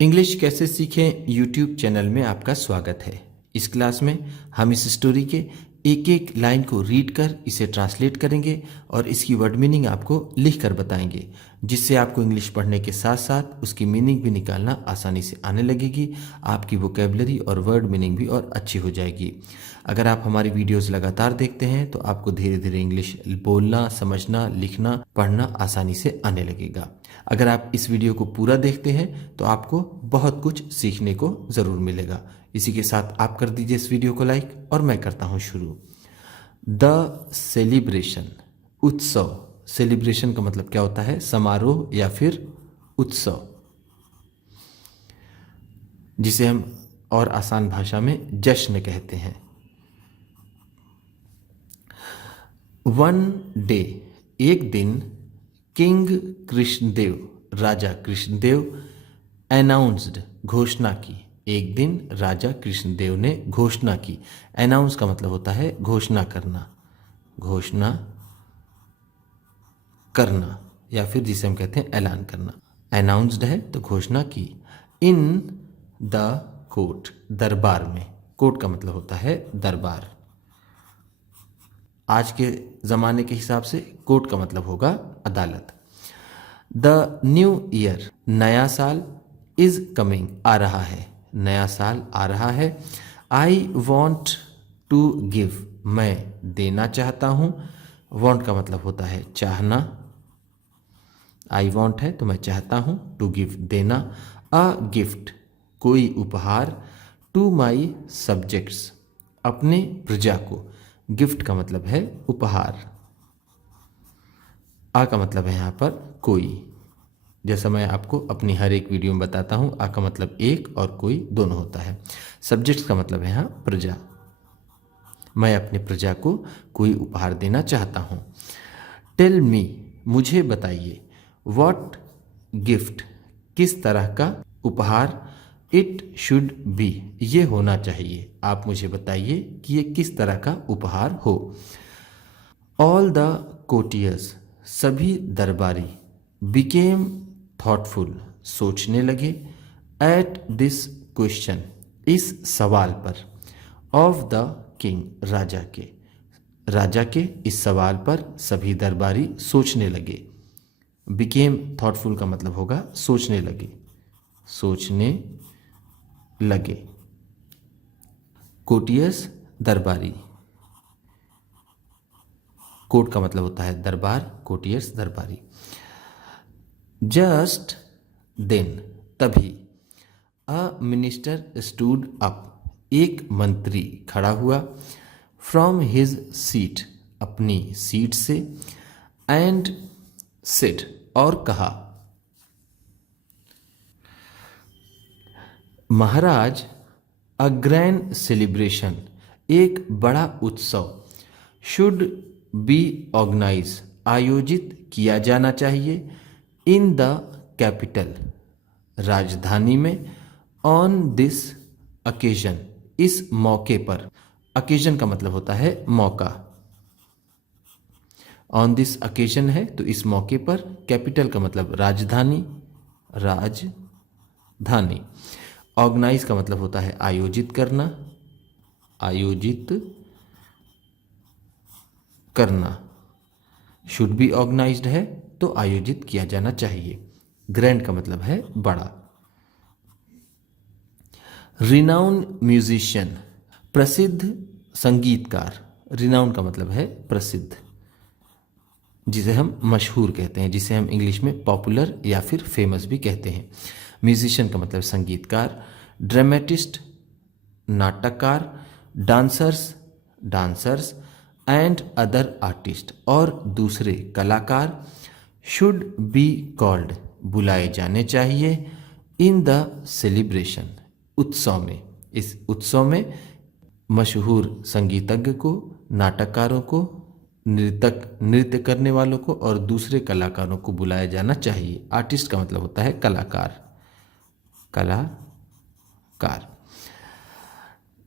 English कैसे सीखें YouTube channel में आपका स्वागत है। इस क्लास में हम इस स्टोरी के एक एक लाइन को रीड कर इसे ट्रांसलेट करेंगे और इसकी वर्ड मीनिंग आपको लिख कर बताएंगे, जिससे आपको इंग्लिश पढ़ने के साथ साथ उसकी मीनिंग भी निकालना आसानी से आने लगेगी। आपकी वोकेबलरी और वर्ड मीनिंग भी और अच्छी हो जाएगी। अगर आप हमारी वीडियोस लगातार देखते हैं तो आपको धीरे धीरे इंग्लिश बोलना, समझना, लिखना, पढ़ना आसानी से आने लगेगा। अगर आप इस वीडियो को पूरा देखते हैं तो आपको बहुत कुछ सीखने को ज़रूर मिलेगा। इसी के साथ आप कर दीजिए इस वीडियो को लाइक और मैं करता हूँ शुरू। द सेलिब्रेशन, उत्सव। सेलिब्रेशन का मतलब क्या होता है? समारोह या फिर उत्सव, जिसे हम और आसान भाषा में जश्न कहते हैं। वन डे, एक दिन, किंग कृष्णदेव, राजा कृष्णदेव, अनाउंस्ड, घोषणा की। एक दिन राजा कृष्णदेव ने घोषणा की। अनाउंस का मतलब होता है घोषणा करना, घोषणा करना, या फिर जिसे हम कहते हैं ऐलान करना। अनाउंस्ड है तो घोषणा की। इन द कोर्ट, दरबार में। कोर्ट का मतलब होता है दरबार। आज के ज़माने के हिसाब से कोर्ट का मतलब होगा अदालत। द न्यू ईयर, नया साल, इज़ कमिंग, आ रहा है, नया साल आ रहा है। आई वॉन्ट टू गिव, मैं देना चाहता हूँ। वॉन्ट का मतलब होता है चाहना। आई वॉन्ट है तो मैं चाहता हूँ, टू गिव देना। अ गिफ्ट, कोई उपहार। टू माई सब्जेक्ट्स, अपने प्रजा को। गिफ्ट का मतलब है उपहार। आ का मतलब है यहाँ पर कोई। जैसा मैं आपको अपनी हर एक वीडियो में बताता हूँ, आ का मतलब एक और कोई दोनों होता है। सब्जेक्ट्स का मतलब है यहाँ प्रजा। मैं अपने प्रजा को कोई उपहार देना चाहता हूँ। टेल मी, मुझे बताइए। व्हाट गिफ्ट, किस तरह का उपहार। इट शुड बी, ये होना चाहिए। आप मुझे बताइए कि ये किस तरह का उपहार हो। ऑल द कोर्टियर्स, सभी दरबारी। बिकेम थॉटफुल, सोचने लगे। एट दिस क्वेश्चन, इस सवाल पर। ऑफ द किंग, राजा के इस सवाल पर सभी दरबारी सोचने लगे। बिकेम थॉटफुल का मतलब होगा सोचने लगे, सोचने लगे। कोर्टियर्स, दरबारी। कोर्ट का मतलब होता है दरबार, कोर्टियर्स दरबारी। जस्ट देन, तभी। अ मिनिस्टर स्टूड अप, एक मंत्री खड़ा हुआ। फ्रॉम हिज सीट, अपनी सीट से। एंड सेड, और कहा। महाराज, अ ग्रैंड सेलिब्रेशन, एक बड़ा उत्सव। शुड बी ऑर्गेनाइज, आयोजित किया जाना चाहिए। इन द कैपिटल, राजधानी में। ऑन दिस अकेजन, इस मौके पर। अकेजन का मतलब होता है मौका। ऑन दिस अकेजन है तो इस मौके पर। कैपिटल का मतलब राजधानी, राजधानी। ऑर्गेनाइज का मतलब होता है आयोजित करना, आयोजित करना। शुड बी ऑर्गेनाइज्ड है तो आयोजित किया जाना चाहिए। ग्रैंड का मतलब है बड़ा। रिनाउन म्यूजिशियन, प्रसिद्ध संगीतकार। रिनाउन का मतलब है प्रसिद्ध, जिसे हम मशहूर कहते हैं, जिसे हम इंग्लिश में पॉपुलर या फिर फेमस भी कहते हैं। म्यूजिशियन का मतलब संगीतकार। ड्रामेटिस्ट, नाटककार। डांसर्स एंड अदर आर्टिस्ट, और दूसरे कलाकार। शुड बी कॉल्ड, बुलाए जाने चाहिए। इन द सेलिब्रेशन, उत्सव में। इस उत्सव में मशहूर संगीतज्ञ को, नाटककारों को, नृत्य करने वालों को और दूसरे कलाकारों को बुलाया जाना चाहिए। आर्टिस्ट का मतलब होता है कलाकार, कलाकार।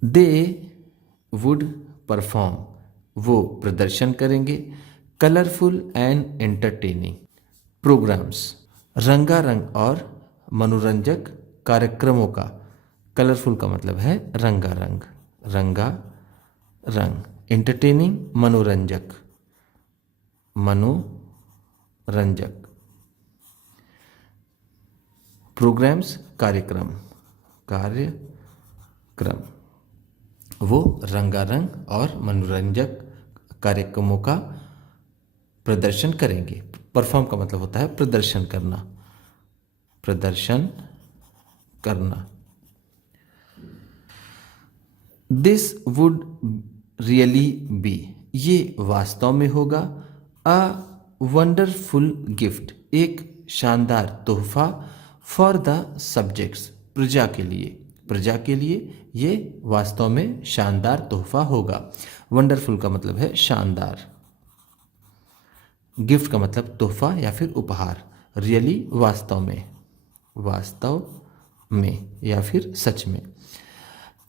दे वुड परफॉर्म, वो प्रदर्शन करेंगे। कलरफुल एंड एंटरटेनिंग प्रोग्राम्स, रंगारंग और मनोरंजक कार्यक्रमों का, कलरफुल का मतलब है रंगारंग, रंगा रंग। एंटरटेनिंग मनोरंजक, मनोरंजक। प्रोग्राम्स कार्यक्रम, कार्यक्रम। वो रंगारंग और मनोरंजक कार्यक्रमों का प्रदर्शन करेंगे। परफॉर्म का मतलब होता है प्रदर्शन करना, प्रदर्शन करना। दिस वुड रियली बी, ये वास्तव में होगा। अ वंडरफुल गिफ्ट, एक शानदार तोहफा। फॉर द सब्जेक्ट्स, प्रजा के लिए, प्रजा के लिए ये वास्तव में शानदार तोहफा होगा। वंडरफुल का मतलब है शानदार, गिफ्ट का मतलब तोहफा या फिर उपहार। रियली वास्तव में, वास्तव में या फिर सच में।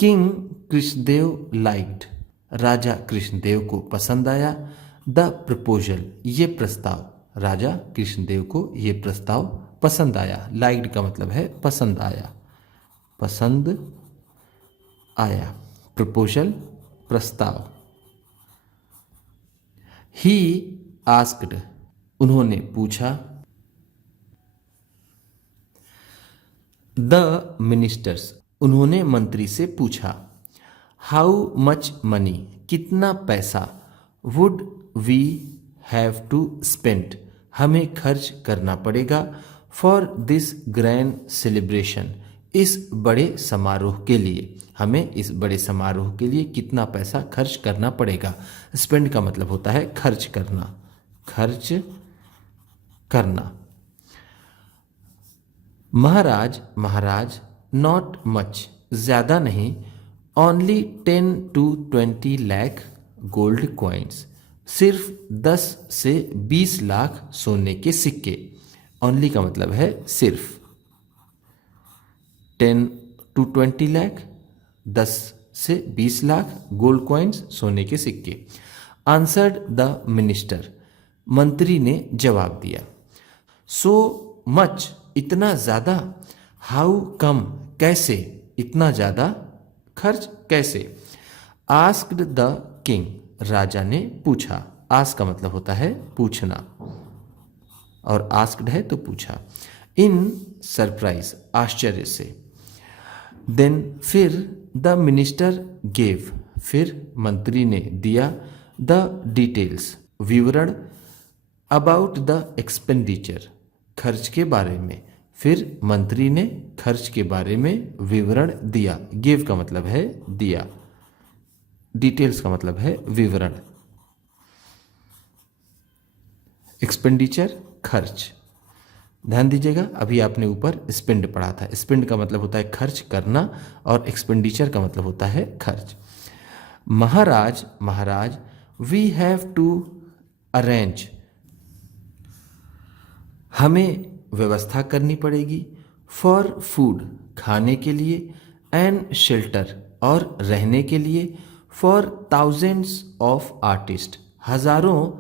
किंग कृष्णदेव लाइक्ड, राजा कृष्णदेव को पसंद आया। द प्रपोजल, ये प्रस्ताव, राजा कृष्णदेव को ये प्रस्ताव पसंद आया। लाइक्ड का मतलब है पसंद आया, पसंद आया। प्रपोजल प्रस्ताव। ही आस्क्ड, उन्होंने पूछा। द मिनिस्टर्स, उन्होंने मंत्री से पूछा। हाउ मच मनी, कितना पैसा। Would we have to spend, हमें खर्च करना पड़ेगा। फॉर दिस ग्रैंड सेलिब्रेशन, इस बड़े समारोह के लिए, हमें इस बड़े समारोह के लिए कितना पैसा खर्च करना पड़ेगा। स्पेंड का मतलब होता है खर्च करना, खर्च करना। महाराज, महाराज। नॉट मच, ज़्यादा नहीं। Only 10 to 20 lakh gold coins, सिर्फ 10 से 20 लाख सोने के सिक्के। ओनली का मतलब है सिर्फ। 10 to 20 लाख, 10 से 20 लाख गोल्ड कॉइन्स, सोने के सिक्के। आंसर्ड द मिनिस्टर, मंत्री ने जवाब दिया। सो मच, इतना ज़्यादा। हाउ कम, कैसे, इतना ज़्यादा खर्च कैसे। आस्क्ड द किंग, राजा ने पूछा। आस्क का मतलब होता है पूछना, और आस्क्ड है तो पूछा। इन सरप्राइज, आश्चर्य से। देन, फिर। द मिनिस्टर गेव, फिर मंत्री ने दिया। द डिटेल्स, विवरण। अबाउट द एक्सपेंडिचर, खर्च के बारे में। फिर मंत्री ने खर्च के बारे में विवरण दिया। गिव का मतलब है दिया, डिटेल्स का मतलब है विवरण। एक्सपेंडिचर, खर्च। ध्यान दीजिएगा, अभी आपने ऊपर स्पेंड पढ़ा था। स्पेंड का मतलब होता है खर्च करना, और एक्सपेंडिचर का मतलब होता है खर्च। महाराज, महाराज। वी हैव टू अरेंज, हमें व्यवस्था करनी पड़ेगी। फॉर फूड, खाने के लिए। एंड शेल्टर, और रहने के लिए। फॉर थाउजेंड्स ऑफ आर्टिस्ट, हजारों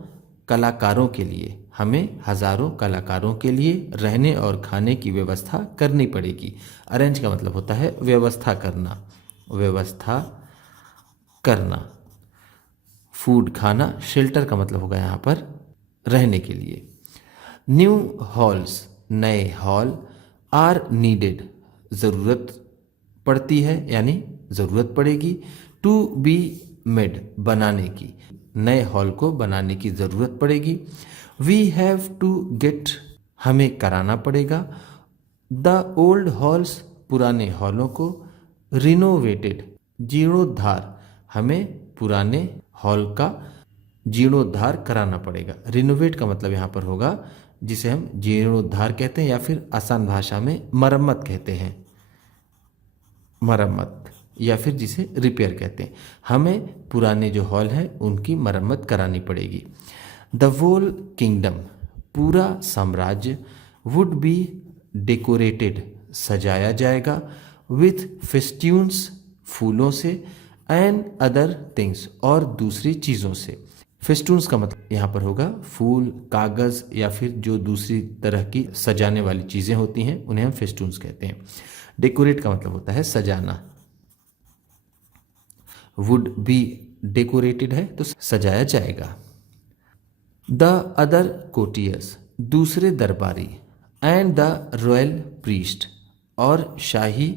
कलाकारों के लिए। हमें हजारों कलाकारों के लिए रहने और खाने की व्यवस्था करनी पड़ेगी। अरेंज का मतलब होता है व्यवस्था करना, व्यवस्था करना। फूड, खाना। शेल्टर का मतलब होगा यहाँ पर रहने के लिए। न्यू हॉल्स, नए हॉल। आर नीडेड, ज़रूरत पड़ती है, यानी ज़रूरत पड़ेगी। टू बी मेड, बनाने की, नए हॉल को बनाने की ज़रूरत पड़ेगी। वी हैव टू गेट, हमें कराना पड़ेगा। द ओल्ड हॉल्स, पुराने हॉलों को। रिनोवेटेड, जीर्णोद्धार, हमें पुराने हॉल का जीर्णोद्धार कराना पड़ेगा। रिनोवेट का मतलब यहाँ पर होगा जिसे हम जीर्णोद्धार कहते हैं, या फिर आसान भाषा में मरम्मत कहते हैं, मरम्मत, या फिर जिसे रिपेयर कहते हैं। हमें पुराने जो हॉल हैं उनकी मरम्मत करानी पड़ेगी। द वोल किंगडम, पूरा साम्राज्य। वुड बी डेकोरेटेड, सजाया जाएगा। विथ फेस्ट्यून्स, फूलों से। एंड अदर थिंग्स, और दूसरी चीज़ों से। फेस्टून्स का मतलब यहाँ पर होगा फूल, कागज़ या फिर जो दूसरी तरह की सजाने वाली चीज़ें होती हैं उन्हें हम फेस्टून्स कहते हैं। डेकोरेट का मतलब होता है सजाना। वुड बी डेकोरेटेड है तो सजाया जाएगा। द अदर कोटियर्स दूसरे दरबारी एंड द रॉयल प्रीस्ट और शाही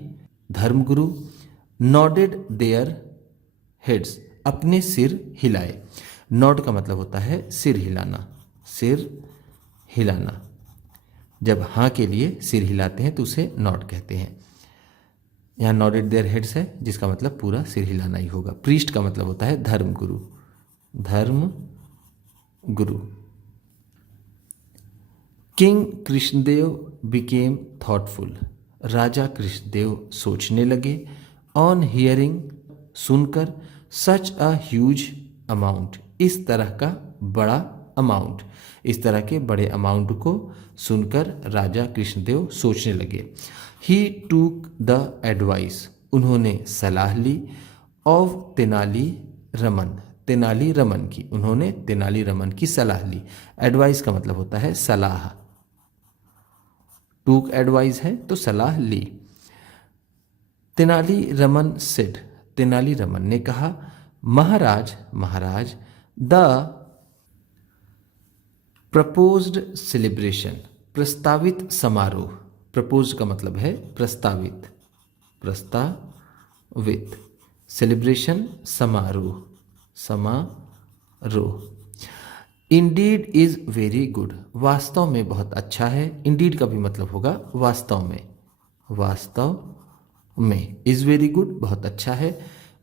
धर्मगुरु नॉडेड देयर हेड्स अपने सिर हिलाए। नॉड का मतलब होता है सिर हिलाना, सिर हिलाना। जब हाँ के लिए सिर हिलाते हैं तो उसे नॉड कहते हैं। यहाँ नॉडेड देयर हेड्स है जिसका मतलब पूरा सिर हिलाना ही होगा। प्रीस्ट का मतलब होता है धर्मगुरु, धर्म गुरु। किंग कृष्णदेव बिकेम थॉटफुल राजा कृष्णदेव सोचने लगे। ऑन हियरिंग सुनकर सच अ ह्यूज अमाउंट इस तरह का बड़ा अमाउंट, इस तरह के बड़े अमाउंट को सुनकर राजा कृष्णदेव सोचने लगे। ही टूक द एडवाइस उन्होंने सलाह ली। ऑफ तेनाली रमन तेनाली रमन की, उन्होंने तेनाली रमन की सलाह ली। एडवाइस का मतलब होता है सलाह। टूक एडवाइस है तो सलाह ली। तेनाली रमन सेड तेनाली रमन ने कहा महाराज महाराज द प्रपोज्ड सेलिब्रेशन प्रस्तावित समारोह। प्रपोज्ड का मतलब है प्रस्तावित, प्रस्तावित। सेलिब्रेशन समारोह, समारोह। इंडीड इज वेरी गुड वास्तव में बहुत अच्छा है। इंडीड का भी मतलब होगा वास्तव में, वास्तव में। इज वेरी गुड बहुत अच्छा है।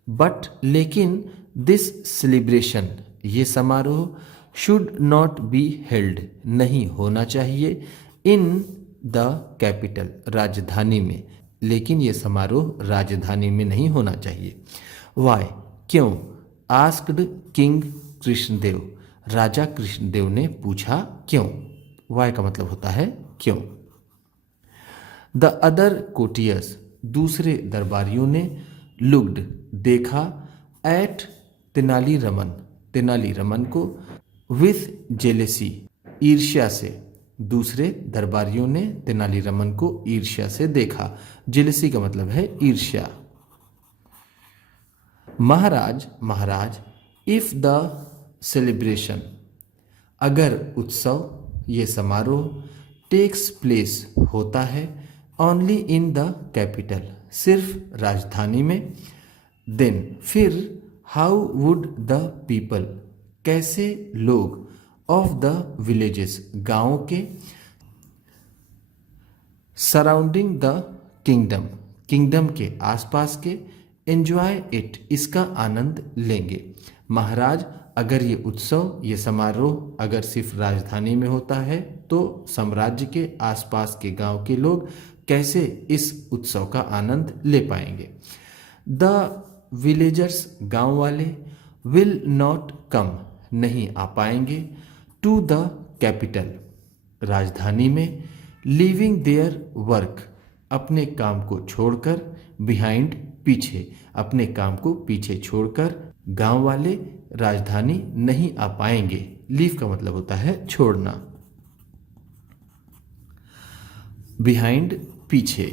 बट लेकिन दिस सेलिब्रेशन ये समारोह शुड नॉट बी हेल्ड नहीं होना चाहिए इन द कैपिटल राजधानी में। लेकिन ये समारोह राजधानी में नहीं होना चाहिए। वाई क्यों? आस्क्ड किंग कृष्णदेव राजा कृष्णदेव ने पूछा क्यों। वाई का मतलब होता है क्यों। द अदर कोटियर्स दूसरे दरबारियों ने लुक्ड देखा एट तेनाली रमन को विथ जेलेसी ईर्ष्या से। दूसरे दरबारियों ने तेनाली रमन को ईर्ष्या से देखा। जेलेसी का मतलब है ईर्ष्या। महाराज महाराज इफ द सेलिब्रेशन अगर उत्सव ये समारोह टेक्स प्लेस होता है ओनली इन द कैपिटल सिर्फ राजधानी में, देन फिर हाउ वुड द पीपल कैसे लोग ऑफ द विलेजेस गांवों के सराउंडिंग द किंगडम किंगडम के आसपास के एंजॉय इट इसका आनंद लेंगे। महाराज अगर ये उत्सव ये समारोह अगर सिर्फ राजधानी में होता है तो साम्राज्य के आसपास के गांव के लोग कैसे इस उत्सव का आनंद ले पाएंगे। द विलेजर्स गांव वाले विल नॉट कम नहीं आ पाएंगे टू द कैपिटल राजधानी में, लीविंग देयर वर्क अपने काम को छोड़कर, बिहाइंड पीछे अपने काम को पीछे छोड़कर गांव वाले राजधानी नहीं आ पाएंगे। लीव का मतलब होता है छोड़ना, बिहाइंड पीछे।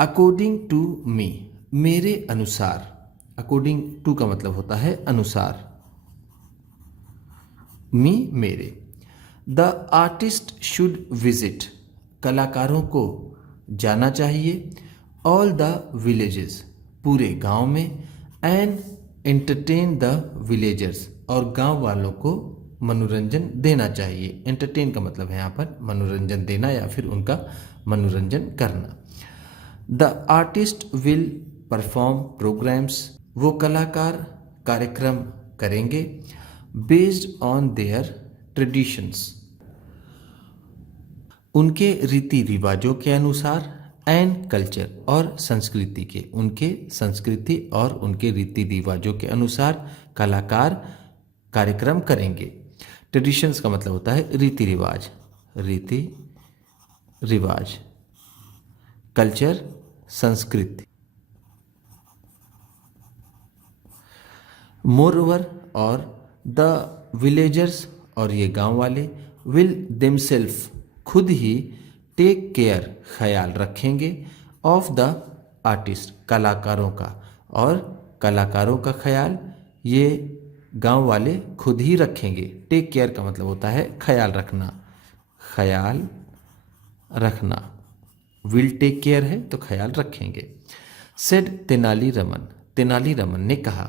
अकॉर्डिंग टू मी मेरे अनुसार, अकॉर्डिंग टू का मतलब होता है अनुसार, मी मेरे। द आर्टिस्ट शुड विजिट कलाकारों को जाना चाहिए, ऑल द विलेजेस पूरे गांव में, एंड एंटरटेन द विलेजर्स और गांव वालों को मनोरंजन देना चाहिए। एंटरटेन का मतलब है यहाँ पर मनोरंजन देना या फिर उनका मनोरंजन करना। The artist will perform programmes वो कलाकार कार्यक्रम करेंगे, बेस्ड ऑन देयर ट्रेडिशंस उनके रीति रिवाजों के अनुसार, एंड कल्चर और संस्कृति के, उनके संस्कृति और उनके रीति रिवाजों के अनुसार कलाकार कार्यक्रम करेंगे। ट्रेडिशंस का मतलब होता है रीति रिवाज, रीति रिवाज। कल्चर संस्कृति। मोर ओवर और द विलेजर्स और ये गांव वाले विल देमसेल्फ खुद ही टेक केयर ख्याल रखेंगे ऑफ द आर्टिस्ट कलाकारों का, और कलाकारों का ख्याल ये गांव वाले खुद ही रखेंगे। टेक केयर का मतलब होता है ख्याल रखना, ख्याल रखना। विल टेक केयर है तो ख्याल रखेंगे। सेड तेनालीरामन, तेनालीरामन ने कहा।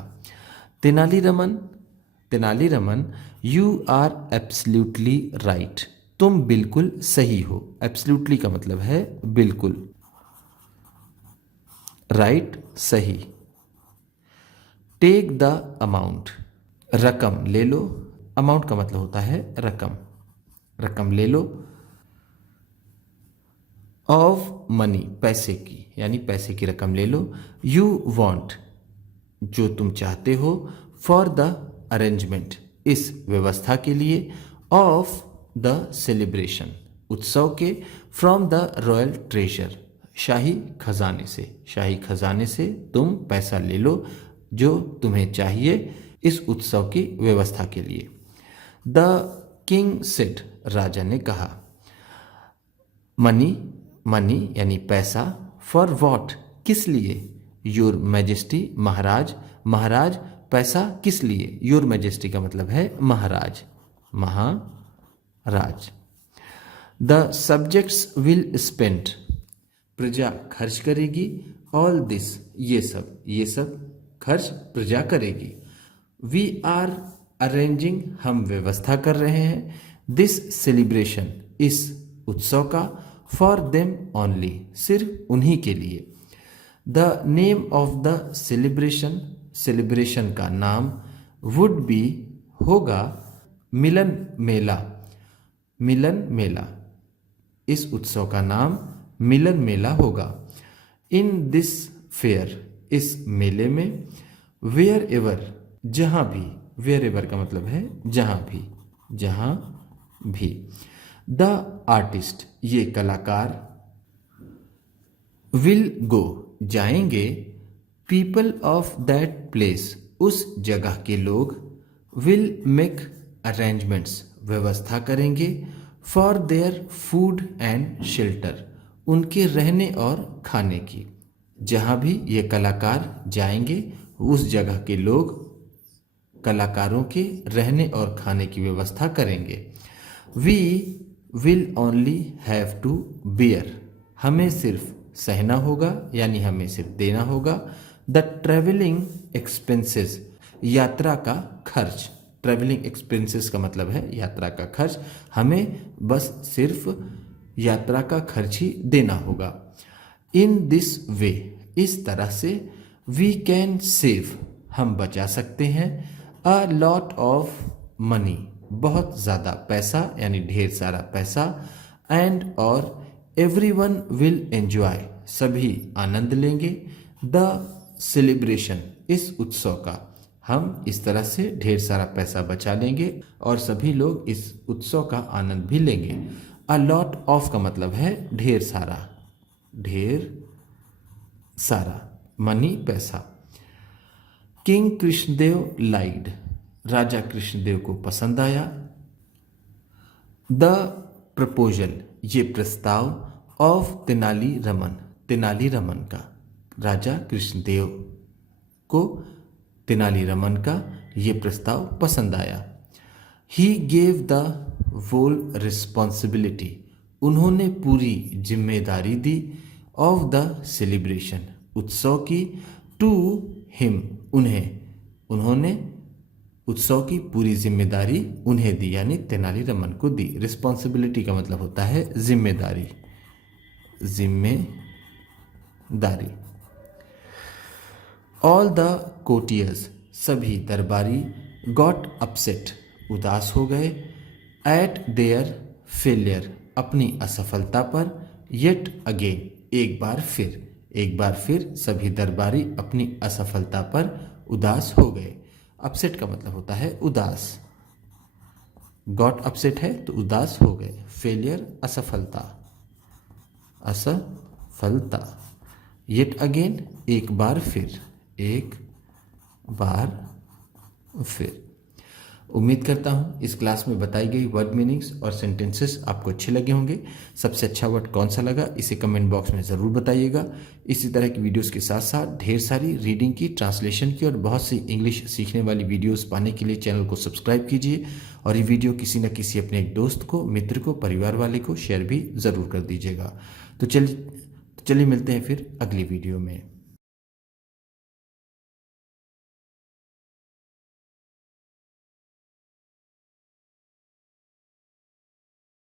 Tenaliraman you are absolutely right, तुम बिल्कुल सही हो। एब्सल्यूटली का मतलब है बिल्कुल, राइट सही। टेक द अमाउंट, रकम ले लो। अमाउंट का मतलब होता है रकम, रकम ले लो। ऑफ मनी, पैसे की, यानी पैसे की रकम ले लो। यू वॉन्ट, जो तुम चाहते हो। फॉर द अरेंजमेंट, इस व्यवस्था के लिए। ऑफ द सेलिब्रेशन, उत्सव के। फ्रॉम द रॉयल ट्रेजर, शाही खजाने से, शाही खजाने से तुम पैसा ले लो जो तुम्हें चाहिए इस उत्सव की व्यवस्था के लिए। द किंग सेड, राजा ने कहा। मनी, मनी यानी पैसा। फॉर वॉट, किस लिए। योर मैजेस्टी, महाराज, महाराज पैसा किस लिए। योर मैजेस्टी का मतलब है महाराज, महाराज। द सब्जेक्ट्स विल स्पेंड, प्रजा खर्च करेगी। ऑल दिस, ये सब खर्च प्रजा करेगी। वी आर अरेंजिंग, हम व्यवस्था कर रहे हैं। दिस सेलिब्रेशन, इस उत्सव का। फॉर देम ओनली, सिर्फ उन्हीं के लिए। The name of the celebration, celebration का नाम। वुड बी, होगा। मिलन मेला, मिलन मेला, इस उत्सव का नाम मिलन मेला होगा। इन दिस फेयर, इस मेले में। वेयर एवर, जहाँ भी। वेयर एवर का मतलब है जहाँ भी, जहाँ भी। द आर्टिस्ट, ये कलाकार। विल गो, जाएंगे। पीपल ऑफ दैट प्लेस, उस जगह के लोग। विल मेक अरेंजमेंट्स, व्यवस्था करेंगे। For their food and shelter, उनके रहने और खाने की। जहाँ भी ये कलाकार जाएंगे उस जगह के लोग कलाकारों के रहने और खाने की व्यवस्था करेंगे। We will only have to bear, हमें सिर्फ सहना होगा, यानी हमें सिर्फ देना होगा। द ट्रेवलिंग एक्सपेंसेस, यात्रा का खर्च। ट्रेवलिंग एक्सपेंसेस का मतलब है यात्रा का खर्च, हमें बस सिर्फ यात्रा का खर्च ही देना होगा। इन दिस वे, इस तरह से। वी कैन सेव, हम बचा सकते हैं। अ लॉट ऑफ मनी, बहुत ज़्यादा पैसा, यानी ढेर सारा पैसा। एंड और एवरीवन विल एंजॉय, सभी आनंद लेंगे। द सेलिब्रेशन, इस उत्सव का। हम इस तरह से ढेर सारा पैसा बचा लेंगे और सभी लोग इस उत्सव का आनंद भी लेंगे। अ लॉट ऑफ का मतलब है ढेर सारा, ढेर सारा मनी, पैसा। किंग कृष्णदेव लाइड, राजा कृष्णदेव को पसंद आया। द प्रपोजल, ये प्रस्ताव। ऑफ तेनालीरामन, तेनालीरामन का, राजा कृष्णदेव को तेनालीरामन का ये प्रस्ताव पसंद आया। He gave the whole responsibility, उन्होंने पूरी जिम्मेदारी दी। ऑफ द सेलिब्रेशन, उत्सव की। टू हिम, उन्हें, उन्होंने उत्सव की पूरी जिम्मेदारी उन्हें दी, यानी तेनालीरामन को दी। रिस्पॉन्सिबिलिटी का मतलब होता है जिम्मेदारी, जिम्मेदारी। ऑल द कोर्टियर्स, सभी दरबारी। गॉट अपसेट, उदास हो गए। एट देयर फेलियर, अपनी असफलता पर। येट अगेन, एक बार फिर, एक बार फिर सभी दरबारी अपनी असफलता पर उदास हो गए। अपसेट का मतलब होता है उदास। गॉट अपसेट है तो उदास हो गए। फेलियर, असफलता, असफलता। येट अगेन, एक बार फिर, एक बार फिर। उम्मीद करता हूँ इस क्लास में बताई गई वर्ड मीनिंग्स और सेंटेंसेस आपको अच्छे लगे होंगे। सबसे अच्छा वर्ड कौन सा लगा इसे कमेंट बॉक्स में ज़रूर बताइएगा। इसी तरह की वीडियोस के साथ साथ ढेर सारी रीडिंग की, ट्रांसलेशन की और बहुत सी इंग्लिश सीखने वाली वीडियोस पाने के लिए चैनल को सब्सक्राइब कीजिए और ये वीडियो किसी न किसी अपने एक दोस्त को, मित्र को, परिवार वाले को शेयर भी ज़रूर कर दीजिएगा। तो चलिए मिलते हैं फिर अगली वीडियो में।